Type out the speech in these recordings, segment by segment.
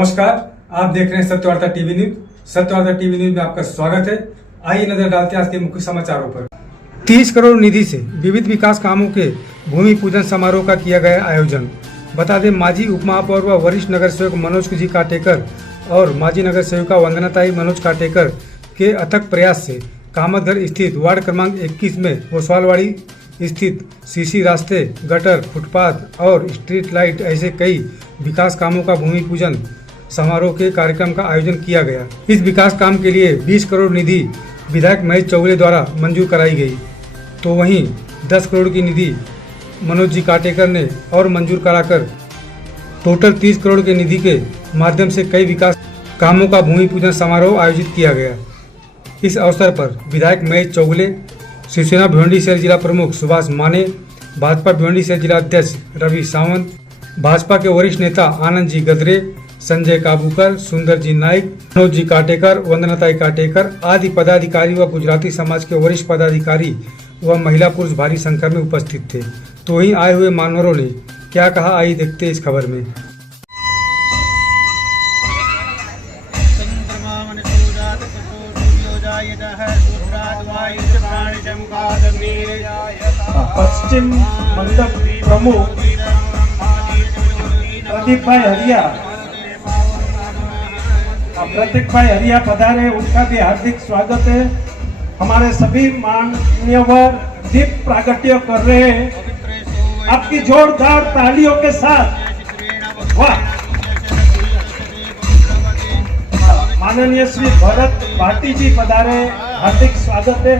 नमस्कार, आप देख रहे हैं Satyavarta TV news. Satyavarta TV news में आपका स्वागत है। आइए नजर डालते हैं आज के मुख्य समाचारों पर। 30 करोड़ निधि से विविध विकास कामों के भूमि पूजन समारोह का किया गया आयोजन। बता दें, माजी उप महापौर व वरिष्ठ नगर सेवक मनोज जी काटेकर और माजी नगर सेविका वंदनाताई मनोज काटेकर के अथक प्रयास से कामतघर स्थित वार्ड क्रमांक 21 में ओसवालवाड़ी स्थित सीसी रास्ते, गटर, फुटपाथ और स्ट्रीट लाइट ऐसे कई विकास कामों का भूमि पूजन समारोह के कार्यक्रम का आयोजन किया गया। इस विकास काम के लिए 20 करोड़ निधि विधायक महेश चौगुले द्वारा मंजूर कराई गई, तो वहीं 10 करोड़ की निधि मनोज जी काटेकर ने और मंजूर कराकर टोटल 30 करोड़ के निधि के माध्यम से कई विकास कामों का भूमि पूजन समारोह आयोजित किया गया। इस अवसर पर विधायक महेश चौगुले, शिवसेना भिवंडी शहर जिला प्रमुख सुभाष माने, भाजपा भिवंडी शहर जिला अध्यक्ष रवि सावंत, भाजपा के वरिष्ठ नेता आनंद जी गदरे, संजय काबूकर, सुंदर जी नाइक, मनोज जी काटेकर, वंदनाताई काटेकर आदि पदाधिकारी व गुजराती समाज के वरिष्ठ पदाधिकारी व महिला पुरुष भारी संख्या में उपस्थित थे। तो वहीं आए हुए मान्यवरों ने क्या कहा, आइए देखते हैं इस खबर में। पश्चिम मंडप प्रमुख प्रतीक भाई हरिया पधारे, उनका भी हार्दिक स्वागत है। हमारे सभी मान्यवर दीप प्रागट्य कर रहे हैं आपकी जोरदार तालियों के साथ। वाह! माननीय श्री भरत भाटी जी पधारे, हार्दिक स्वागत है।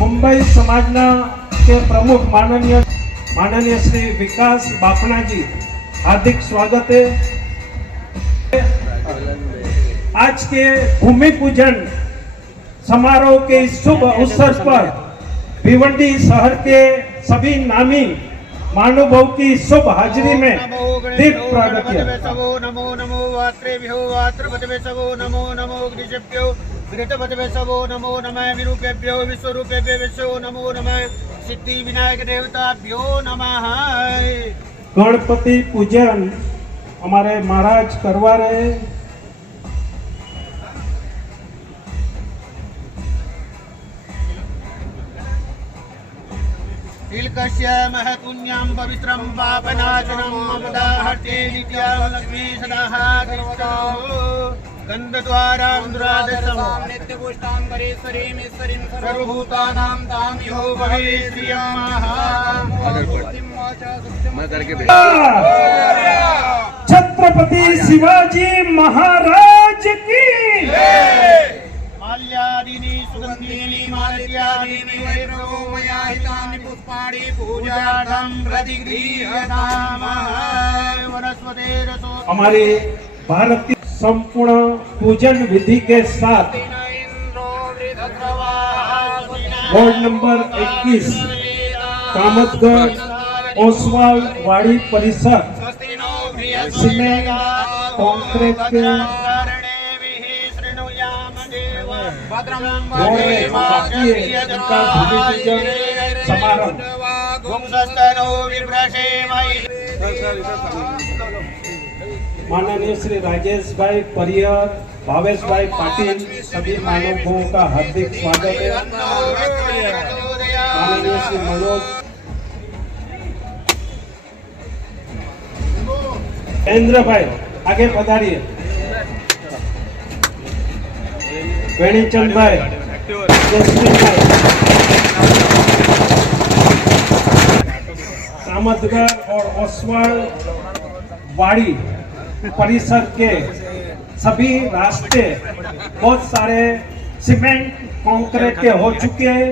मुंबई समाजना के प्रमुख माननीय श्री विकास बापना जी, हार्दिक स्वागत है। आज के भूमि पूजन समारोह के शुभ अवसर पर भिवंडी शहर के सभी नामी महानुभाव की शुभ हाजिरी में दीप प्रागट्य। नमो नमो वात्रेभ्यो वात्रपतिभ्यो नमो नमो ग्रीशेभ्यो विरतपतिभ्यो नमो नमः विरूपेभ्यो विश्वरूपेभ्यो विश्वो नमो नमः सिद्धि विनायक देवताभ्यो नमः। गणपति पूजन हमारे महाराज करवा रहे। तिलकस्य महपुण्यं पवित्रं पापनाशनं ममदाहर्ते नित्यं लक्ष्मी सदाः गन्धद्वारान्ध्रादशं नित्यपुष्टां परेश्वरीमीश्वरीं सर्वभूतानां तां यो भवेत् श्रियं छत्रपति शिवाजी महाराज की माल्यादीनि सुगन्धीनि माल्यादीनि वैरवमयाहितानि पुष्पाणि पूजार्थं प्रतिगृह्यतामः वनस्पतेरसो। हमारे भारतीय संपूर्ण पूजन विधि के साथ वार्ड नंबर 21 कामतघर ओसवालवाड़ी परिसर सीमेंट कंक्रीट के समारोह माननीय श्री राजेश भाई परियर, भावेश भाई पाटिल, सभी महानुभावों का हार्दिक स्वागत है। माननीय श्री मनोज महेंद्र भाई आगे पधारिए। वेणीचंद भाई, कामतघर और ओसवालवाड़ी परिसर के सभी रास्ते बहुत सारे सीमेंट कंक्रीट के हो चुके हैं।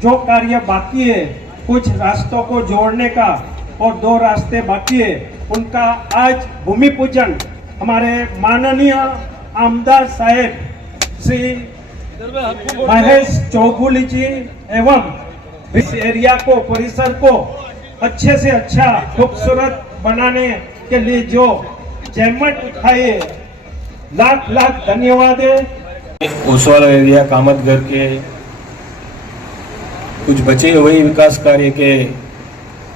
जो कार्य बाकी है, कुछ रास्तों को जोड़ने का और 2 रास्ते बाकी है, उनका आज भूमि पूजन हमारे माननीय आमदार साहेब श्री महेश चौगुले जी एवं इस एरिया को, परिसर को अच्छे से अच्छा खूबसूरत बनाने के लिए जो जहमत उठाए, लाख लाख धन्यवाद है। ओसवाल एरिया कामतघर के कुछ बचे हुए विकास कार्य के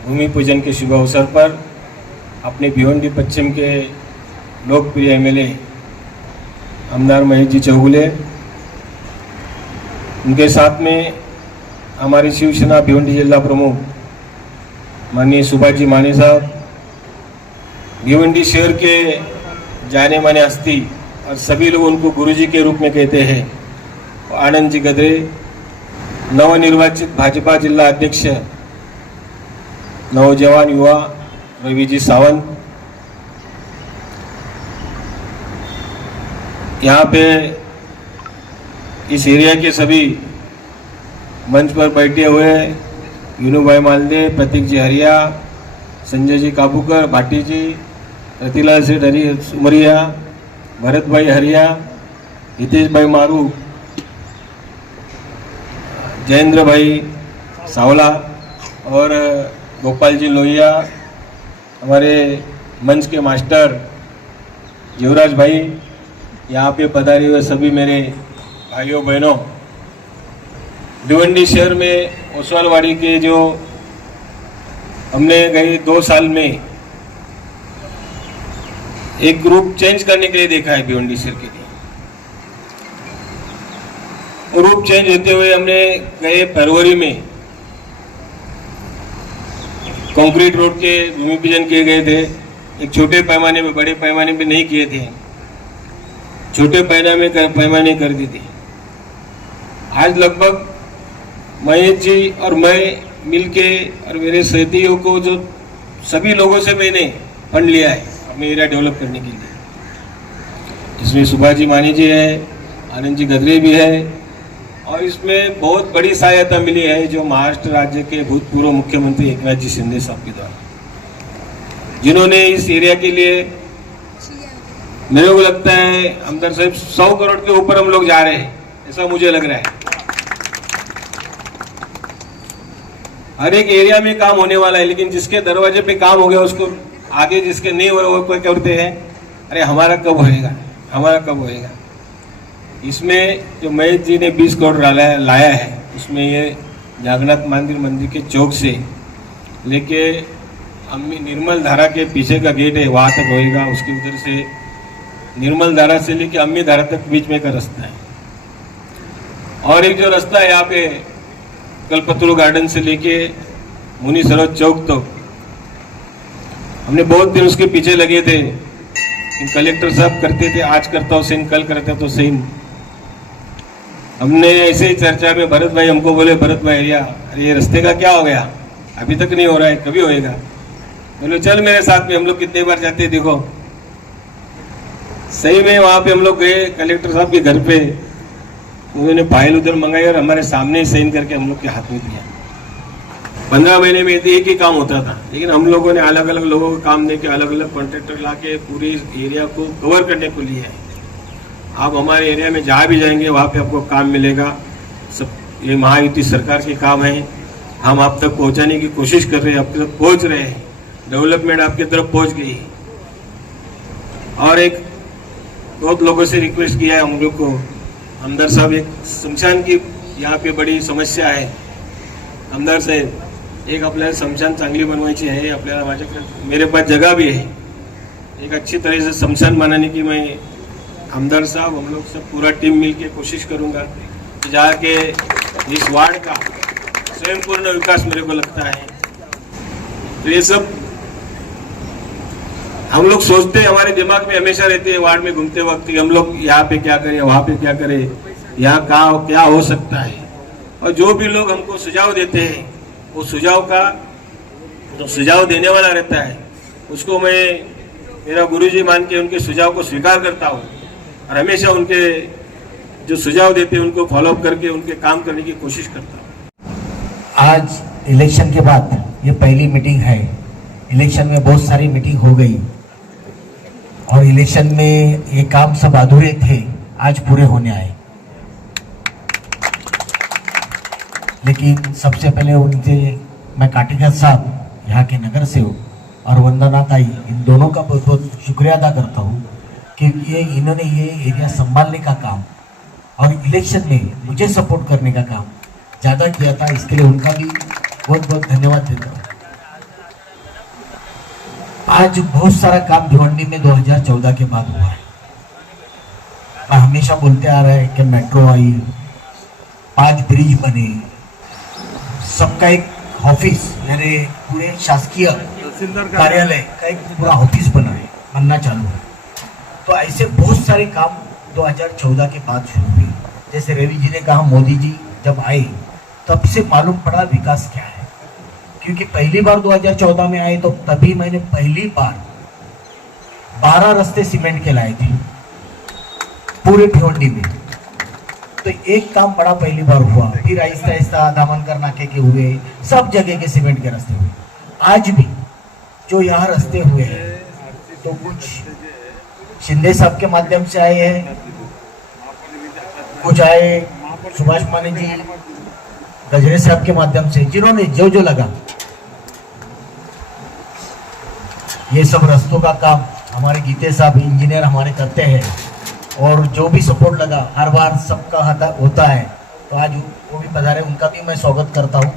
भूमि पूजन के शुभ अवसर पर अपने भिवंडी पश्चिम के लोकप्रिय एमएलए आमदार महेश जी चौगुले, उनके साथ में हमारी शिवसेना भिवंडी जिला प्रमुख माननीय सुभाष जी माने साहब, भिवंडी शहर के जाने माने हस्ती और सभी लोग उनको गुरुजी के रूप में कहते हैं, आनंद जी गदरे, नवनिर्वाचित भाजपा जिला अध्यक्ष नौजवान युवा रवि जी सावंत, यहाँ पे इस एरिया के सभी मंच पर बैठे हुए विनू भाई मालदे, प्रतीक जी हरिया, संजय जी काबूकर, भाटी जी, रतिलाल सेठ हरी सुमरिया, भरत भाई हरिया, हितेश भाई मारू, जयेंद्र भाई सावला और गोपाल जी लोहिया, हमारे मंच के मास्टर युवराज भाई, यहाँ पे पधारे हुए सभी मेरे भाइयों बहनों, भिवंडी शहर में ओसवालवाड़ी के जो हमने गए 2 साल में एक ग्रुप चेंज करने के लिए देखा है भिवंडी शहर के लिए। ग्रुप चेंज होते हुए हमने गए फरवरी में कंक्रीट रोड के भूमि पूजन किए गए थे। एक छोटे पैमाने में, बड़े पैमाने पे नहीं किए थे, छोटे पैमाने कर दी थी। आज लगभग महेश जी और मैं मिलके और मेरे साथियों को जो सभी लोगों से मैंने फंड लिया है अपने एरिया डेवलप करने के लिए। इसमें सुभाष जी मानी जी है, आनंद जी गदरे भी है और इसमें बहुत बड़ी सहायता मिली है जो महाराष्ट्र राज्य के भूतपूर्व मुख्यमंत्री एकनाथ जी शिंदे साहब के द्वारा, जिन्होंने इस एरिया के लिए, मेरे को लगता है आमदार साहब 100 करोड़ के ऊपर हम लोग जा रहे हैं, ऐसा मुझे लग रहा है। हर एक एरिया में काम होने वाला है, लेकिन जिसके दरवाजे पे काम हो गया उसको आगे जिसके नहीं हो रहा वो क्या करते हैं, अरे हमारा कब होएगा, हमारा कब होएगा। इसमें जो महेश जी ने 20 करोड़ लाया है, उसमें ये जागन्नाथ मंदिर के चौक से लेके अम्मी निर्मल धारा के पीछे का गेट है वहाँ तक होएगा, उसके उधर से निर्मल धारा से लेके अम्मी धारा तक बीच में का रास्ता है। और एक जो रास्ता है यहाँ पे कल्पतरु गार्डन से लेके मुनि सरोवर चौक तक, हमने बहुत दिन उसके पीछे लगे थे। कलेक्टर साहब करते थे, आज करता हूँ सीन, कल करता तो सीन। हमने ऐसे ही चर्चा में भरत भाई हमको बोले, भरत भाई भैया अरे ये रास्ते का क्या हो गया, अभी तक नहीं हो रहा है, कभी होएगा। बोले चल मेरे साथ में, हम लोग कितने बार जाते हैं देखो। सही में वहां पे हम लोग गए कलेक्टर साहब के घर पे, उन्होंने फाइल उधर मंगाई और हमारे सामने ही साइन करके हम लोग के हाथ में दिया। 15 महीने में एक ही काम होता था, लेकिन हम लोगों ने अलग अलग लोगों को काम देके अलग अलग कॉन्ट्रैक्टर ला के पूरी एरिया को कवर करने को लिए है। आप हमारे एरिया में जहाँ भी जाएंगे वहाँ पे आपको काम मिलेगा। सब ये महायुति सरकार के काम है, हम आप तक पहुँचाने की कोशिश कर रहे हैं, आपके तक पहुँच रहे हैं, डेवलपमेंट आपकी तरफ पहुँच गई है। और एक बहुत लोगों से रिक्वेस्ट किया है हम लोग को, आमदार साहब एक शमशान की यहाँ पे बड़ी समस्या है, आमदार साहेब एक आपल्याला शमशान चांगली बनवायची आहे, आपल्याला माझ्याकडे मेरे पास जगह भी है, एक अच्छी तरह से शमशान बनाने की मैं आमदार साहब हम लोग सब पूरा टीम मिलके कोशिश करूँगा कि जाके इस वार्ड का स्वयंपूर्ण विकास मेरे को लगता है। तो ये सब हम लोग सोचते हैं, हमारे दिमाग में हमेशा रहते हैं वार्ड में घूमते वक्त कि हम लोग यहाँ पे क्या करें, वहाँ पे क्या करें, यहाँ कहाँ क्या हो सकता है। और जो भी लोग हमको सुझाव देते हैं वो सुझाव का जो सुझाव देने वाला रहता है उसको मैं मेरा गुरुजी मान के उनके सुझाव को स्वीकार करता हूँ और हमेशा उनके जो सुझाव देते हैं उनको फॉलोअप करके उनके काम करने की कोशिश करता हूँ। आज इलेक्शन के बाद ये पहली मीटिंग है। इलेक्शन में बहुत सारी मीटिंग हो गई और इलेक्शन में ये काम सब अधूरे थे, आज पूरे होने आए। लेकिन सबसे पहले उनसे मैं काटेकर साहब यहाँ के नगर सेवक और वंदना ताई, इन दोनों का बहुत बहुत शुक्रिया अदा करता हूँ कि इन्होंने ये एरिया संभालने का काम और इलेक्शन में मुझे सपोर्ट करने का काम ज़्यादा किया था, इसके लिए उनका भी बहुत बहुत धन्यवाद देता हूँ। आज बहुत सारा काम भिवंडी में 2014 के बाद हुआ है। मैं हमेशा बोलते आ रहा है कि मेट्रो आई, 5 ब्रिज बने, सबका एक ऑफिस यानी पूरे शासकीय कार्यालय का एक पूरा ऑफिस बना है, बनना चालू है। तो ऐसे बहुत सारे काम 2014 के बाद शुरू हुए। जैसे रवि जी ने कहा, मोदी जी जब आए तब से मालूम पड़ा विकास क्या है, क्योंकि पहली बार 2014 में आए तो तभी मैंने पहली बार 12 रास्ते सीमेंट के लाए थे पूरे भिवंडी में। तो एक काम बड़ा पहली बार हुआ, फिर आहिस्ता आहिस्ता दामनकर नाके के हुए, सब जगह के सीमेंट के रास्ते हुए। आज भी जो यहाँ रास्ते हुए हैं तो कुछ शिंदे साहब के माध्यम से आए हैं, कुछ आए सुभाष माने जी गजरे साहब के माध्यम से, जिन्होंने जो जो लगा ये सब रास्तों का काम हमारे गीते साहब इंजीनियर हमारे करते हैं, और जो भी सपोर्ट लगा हर बार सबका होता है। तो आज वो भी पधारे, उनका भी मैं स्वागत करता हूँ।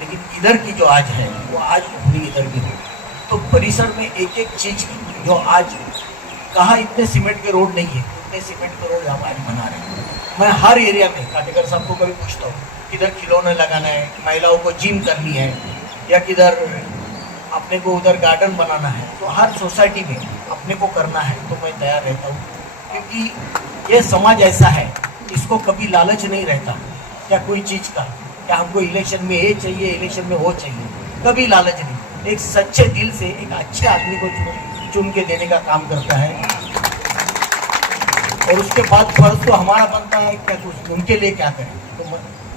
लेकिन इधर की जो आज है वो आज पूरी इधर की है। तो परिसर में एक एक चीज की जो आज कहाँ इतने सीमेंट के रोड नहीं है, इतने सीमेंट के रोड हम आज बना रहे हैं। मैं हर एरिया में काटेकर साहब को कभी पूछता हूँ, किधर खिलौने लगाना है, महिलाओं को जिम करनी है, या किधर अपने को उधर गार्डन बनाना है, तो हर सोसाइटी में अपने को करना है तो मैं तैयार रहता हूँ। क्योंकि ये समाज ऐसा है, इसको कभी लालच नहीं रहता क्या कोई चीज़ का, क्या हमको इलेक्शन में ये चाहिए, इलेक्शन में वो चाहिए, कभी लालच नहीं। एक सच्चे दिल से एक अच्छे आदमी को चुन के देने का काम करता है। और उसके बाद फर्ज तो हमारा बनता है क्या उनके लिए क्या करें, तो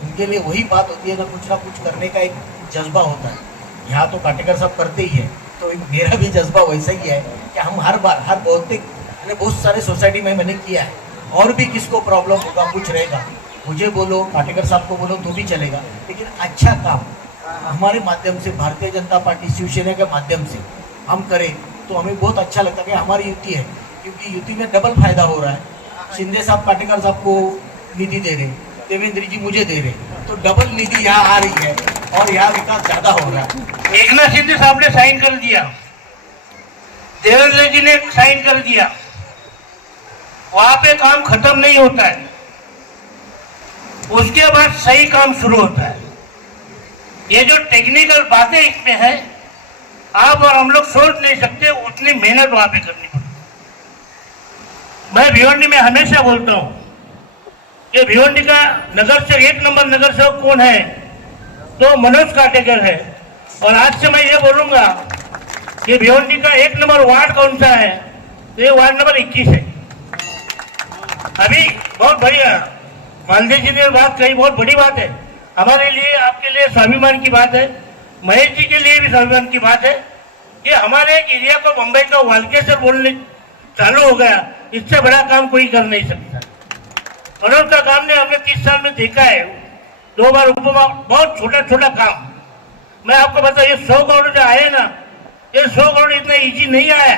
उनके लिए वही बात होती है ना कुछ करने का एक जज्बा होता है। यहाँ तो काटेकर सब करते ही है, तो मेरा भी जज्बा वैसा ही है कि हम हर बार बहुत सारे सोसाइटी में मैंने किया है। और भी किसको प्रॉब्लम होगा, कुछ रहेगा, मुझे बोलो, काटेकर साहब को बोलो तो भी चलेगा, लेकिन अच्छा काम हमारे माध्यम से, भारतीय जनता पार्टी शिवसेना के माध्यम से हम करें तो हमें बहुत अच्छा लगता है कि हमारी युति है। क्योंकि युति में डबल फायदा हो रहा है, शिंदे साहब काटेकर साहब को निधि दे रहे, देवेंद्र जी मुझे दे रहे, तो डबल निधि यहाँ आ रही है और यहाँ विकास ज्यादा हो रहा है। एकनाथ शिंदे साहब ने साइन कर दिया, देवेंद्र जी ने साइन कर दिया, वहां पे काम खत्म नहीं होता है, उसके बाद सही काम शुरू होता है। ये जो टेक्निकल बातें इसमें है, आप और हम लोग सोच नहीं सकते, उतनी मेहनत वहां पे करनी पड़ती। मैं भिवंडी में हमेशा बोलता हूं कि भिवंडी का नगर से 1 नंबर नगर सेवक कौन है, तो मनोज काटेकर है। और आज से मैं ये बोलूंगा कि भिवंडी का 1 नंबर वार्ड कौन सा है, तो ये वार्ड नंबर 21 है। अभी बहुत बढ़िया मालदेव जी ने बात कही, बहुत बड़ी बात है हमारे लिए, आपके लिए स्वाभिमान की बात है, महेश जी के लिए भी स्वाभिमान की बात है कि हमारे एक एरिया को मुंबई का वाल्केश्वर बोलने चालू हो गया। इससे बड़ा काम कोई कर नहीं सकता। मनोज का काम ने हमने 30 साल में देखा है, 2 बार उपमा, बहुत छोटा छोटा काम। मैं आपको बता, ये 100 करोड़ जो आए ना, ये 100 करोड़ इतना इजी नहीं आया।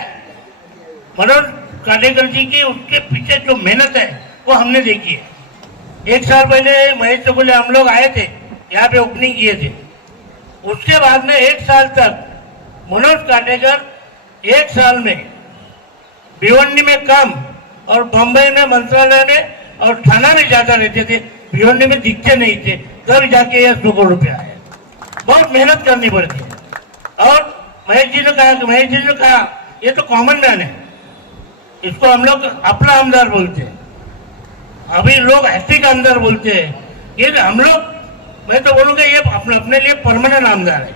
मनोज काटेकर जी की उसके पीछे जो मेहनत है वो हमने देखी है। 1 साल पहले महेश चौगुले हम लोग आए थे, यहाँ पे ओपनिंग किए थे। उसके बाद में 1 साल तक मनोज काटेकर 1 साल में भिवंडी में कम और बम्बई में, मंत्रालय में और थाना में ज्यादा रहते थे, भिवंडी में दिखते नहीं थे, तब जाके ये 100 करोड़ रुपया आए। बहुत मेहनत करनी पड़ती है। और महेश जी ने कहा ये तो कॉमन मैन है, इसको हम लोग अपना आमदार बोलते हैं, अभी लोग हैट्रिक आमदार बोलते हैं, ये हम लोग, मैं तो बोलूंगा ये अपने लिए परमानेंट आमदार है,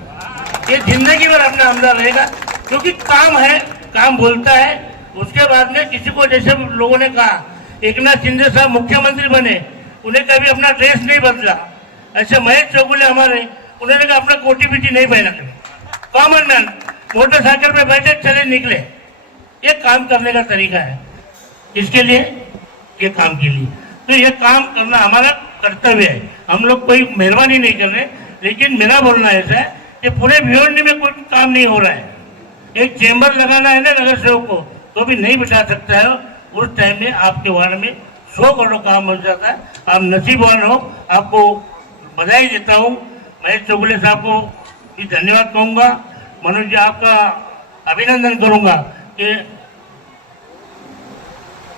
ये जिंदगी भर अपना आमदार रहेगा। क्योंकि काम है, काम बोलता है। उसके बाद में किसी को, जैसे लोगों ने कहा एकनाथ शिंदे साहब मुख्यमंत्री बने, उन्हें कभी अपना ड्रेस नहीं बदला, ऐसे महेश चौगुले हमारे, उन्होंने कहा अपना कोटी पीटी नहीं पहना, कॉमन मैन, मोटरसाइकिल पे बैठे चले निकले। ये काम करने का तरीका है, इसके लिए, ये काम के लिए। तो ये काम करना हमारा कर्तव्य है, हम लोग कोई मेहरबानी नहीं कर रहे। लेकिन मेरा बोलना ऐसा है कि पूरे भिवंडी में कोई काम नहीं हो रहा है। एक चेंबर लगाना है ना नगर सेवक को, तो भी नहीं बिठा सकता है। उस टाइम में आपके वार्ड में 100 करोड़ काम हो जाता है। आप नसीबवान हो, आपको बधाई देता हूँ। महेश चौगुले साहब को भी धन्यवाद कहूँगा। मनोज जी, आपका अभिनंदन करूंगा कि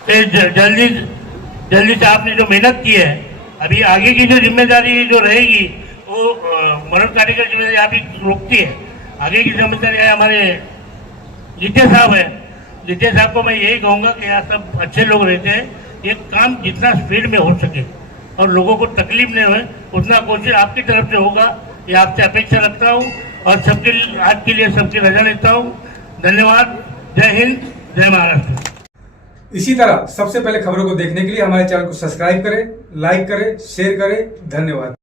जल्दी जल्दी से आपने जो मेहनत की है, अभी आगे की जो जिम्मेदारी जो रहेगी वो मनोज काटीकर जिम्मेदारी आप ही रोकती है। आगे की जिम्मेदारी है हमारे जिते साहब है। जिते साहब को मैं यही कहूँगा कि यहाँ सब अच्छे लोग रहते हैं, ये काम जितना स्पीड में हो सके और लोगों को तकलीफ नहीं होए उतना कोशिश आपकी तरफ से होगा, ये आपसे अपेक्षा रखता हूँ और सबके आज के लिए सबकी रजा लेता हूँ। धन्यवाद। जय हिंद, जय महाराष्ट्र। इसी तरह सबसे पहले खबरों को देखने के लिए हमारे चैनल को सब्सक्राइब करें, लाइक करें, शेयर करें। धन्यवाद।